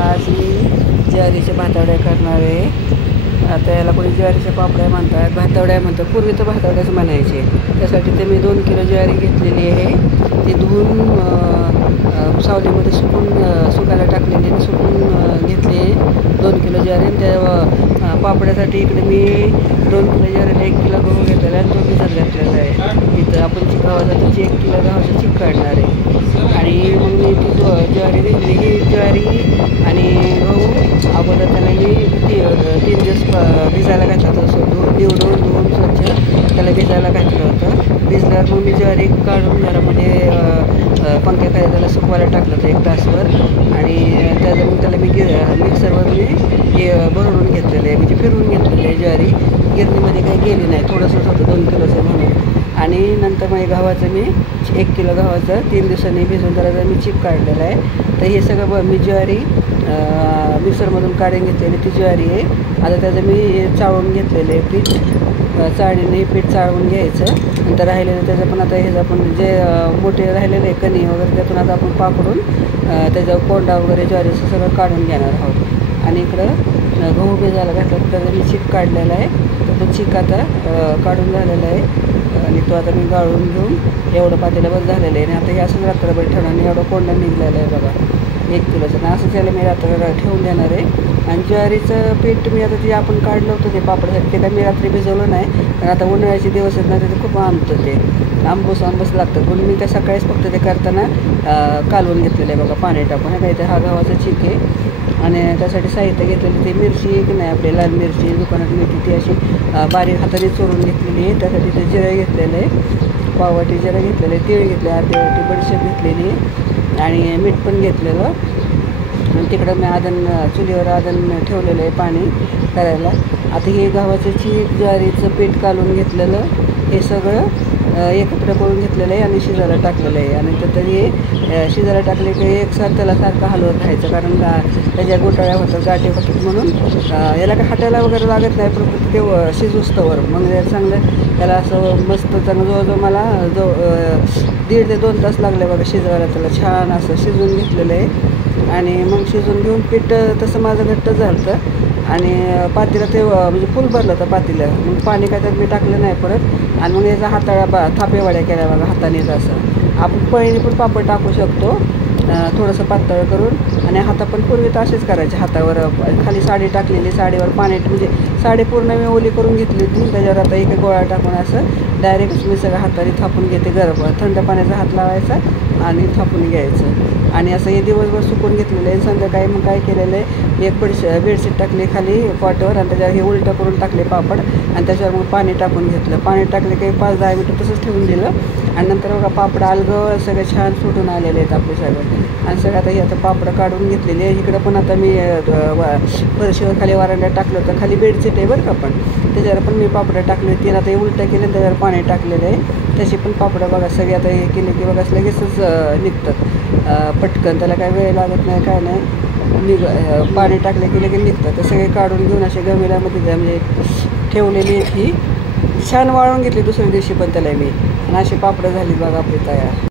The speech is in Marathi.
आज मी ज्वारीच्या भातवड्या करणार आहे। आता याला कोणी ज्वारीच्या पापड्या म्हणतात, भातवड्या म्हणतात। पूर्वी तर भातवड्याच म्हणायचे। त्यासाठी ते मी 2 किलो ज्वारी घेतलेली आहे। ती धुवून सावलीमध्ये सुकायला टाकलेली आणि सुकून घेतली 2 किलो ज्वारी। त्या पापड्यासाठी इकडे मी 2 किलो ज्वारीला 1 किलो गहू घेतलेला आहे, तो भिजत घातलेला आहे। इथं आपण गव्हाचा 1 किलो गव्हाचं चिक काढणार आहे आणि मग मी ती ज्वारी घेतली। ही ज्वारी आणि गहू अगोदर त्याला मी 3 दिवस भिजायला घातलं होतं। धुवून स्वच्छ त्याला भिजायला घातलं होतं। भिजल्यावर मग मी ज्वारी काढून घरामध्ये पंख्याखाली त्याला सुकवायला टाकलं होतं 1 तासभर आणि मग त्याला मी मिक्सरवर मी भरडून घेतलेलं आहे, म्हणजे फिरवून घेतलेलं आहे। ज्वारी गिरणीमध्ये काही गेली नाही, थोडंसंच होतं 2 किलोचं म्हणून। आणि नंतर मग गव्हाचं मी 1 किलो गव्हाचं 3 दिवसांनी भिजून त्याला मी चिक काढलेलं आहे। तर हे सगळं मी ज्वारी मिक्सरमधून काढून घेतलेली ती ज्वारी आहे। आता त्याचं मी चाळून घेतलेलं आहे पीठ, चाळणीने पीठ चाळून घ्यायचं। नंतर राहिलेलं त्याचं पण आता हे आपण जे मोठे राहिलेले आहे कणी वगैरे त्यातून आता आपण पाकडून त्याच्यावर कोंडा वगैरे ज्वारीचं सगळं काढून घेणार आहोत। आणि इकडं गहू भिजायला घातलं त्याचा मी चिक काढलेला आहे, तर तो चिक आता काढून झालेला आहे आणि तो आता मी गाळून घेऊन एवढं पातेल्यावर झालेलं आहे। आणि आता हे असंच रात्रभर ठेवणार आणि एवढं कोंडा निघलेलं आहे बघा 1 किलोचं। आणि असं त्याला मी रात्रभर ठेवून देणार आहे। आणि ज्वारीचं पीठ मी आता ते आपण काढलं होतं ते पापडासाठी, ते काय मी रात्री भिजवलं नाही, कारण आता उन्हाळ्याचे दिवस आहेत ना, ते खूप आंबतं, ते आंबूस लागतात। म्हणून मी काय सकाळीच फक्त ते करताना कालवून घेतलेलं आहे बघा पाणी टाकून। काय ते हा गव्हाचा चिक आहे आणि त्यासाठी साहित्य घेतलेलं ते मिरची की नाही आपली लाल मिरची दुकानात मिळते ती अशी बारीक हाताने चोरून घेतलेली आहे। त्यासाठी ते जिरं घेतलेलं आहे, पाववाटी जिरं घेतलेलं आहे, तीळ घेतले, अर्धी वाटी बडीशेप घेतलेली आहे आणि मीठ पण घेतलेलं। आणि तिकडं मी चुलीवर ठेवलेलं आहे पाणी करायला। आता हे गव्हाचं चिक ज्वारीचं पीठ कालून घेतलेलं हे सगळं एकत्र करून घेतलेलं आहे आणि शिजायला टाकलेलं आहे। आणि तर हे शिजायला टाकले की एकसाथ त्याला सारखं हलवत राहायचं, कारण त्याच्या गोटाळ्या होतात, गाठी होतात, म्हणून याला काय हाताला वगैरे लागत नाही, पण ते शिजूस्तवर मग चांगलं त्याला असं मस्त चांगलं जवळजवळ मला 1.5 ते 2 तास लागले बघा शिजवायला। त्याला छान असं शिजवून घेतलेलं आहे आणि मग शिजून घेऊन पीठ तसं माझं घट्ट झालं आणि पातेलं ते म्हणजे फुल भरलं होतं पातेलं। मग पाणी काय त्यात मी टाकलं नाही परत। आणि मग याचा हाताळा थापेवाड्या केल्या बघा हातानेच। असं आपण पळीने पण पापड टाकू शकतो थोडंसं पातळ करून। आणि हाता पण पूर्वी तर असेच करायचे, हातावर खाली साडी टाकलेली, साडीवर पाणी म्हणजे साडी पूर्ण मी ओली करून घेतली होती, त्याच्यावर आता एक गोळा टाकून असं डायरेक्ट मी सगळं हाताने थापून घेते। थंड पाण्याचा हात लावायचा आणि थापून घ्यायचं आणि असं हे दिवसभर सुकून घेतलेलं आहे। संध्याकाळी मग काय केलेलं आहे, एक बेडशीट टाकली खाली पॉटवर आणि त्याच्यावर हे उलटं करून टाकले पापड आणि त्याच्यावर मग पाणी टाकून घेतलं। पाणी टाकले काही 5-10 मिनटं तसंच ठेवून दिलं आणि नंतर बघा पापड अलगद सगळे छान सुटून आलेले आहेत आपले सगळं। आणि सगळं आता ही आता पापडं काढून घेतलेली आहे। इकडं पण आता मी फरशीवर खाली वरांड्यात टाकलं होतं, खाली बेडशीट आहे बरं का, पण त्याच्यावर पण मी पापडं टाकली होती। आता हे उलटं केलं त्याच्यावर पाणी टाकलेलं आहे, तशी पण पापडं बघा सगळे आता हे केले की बघा लगेचच निघतात पटकन, त्याला काय वेळ लागत नाही काय नाही, पाणी टाकले की लगेच निघतात। ते सगळे काढून घेऊन असे गमिलामध्ये म्हणजे ठेवलेली आहेत। ही छान वाळून घेतली दुसऱ्या दिवशी पण त्याला मी, आणि अशी पापडं झाली बघा आपली तयार।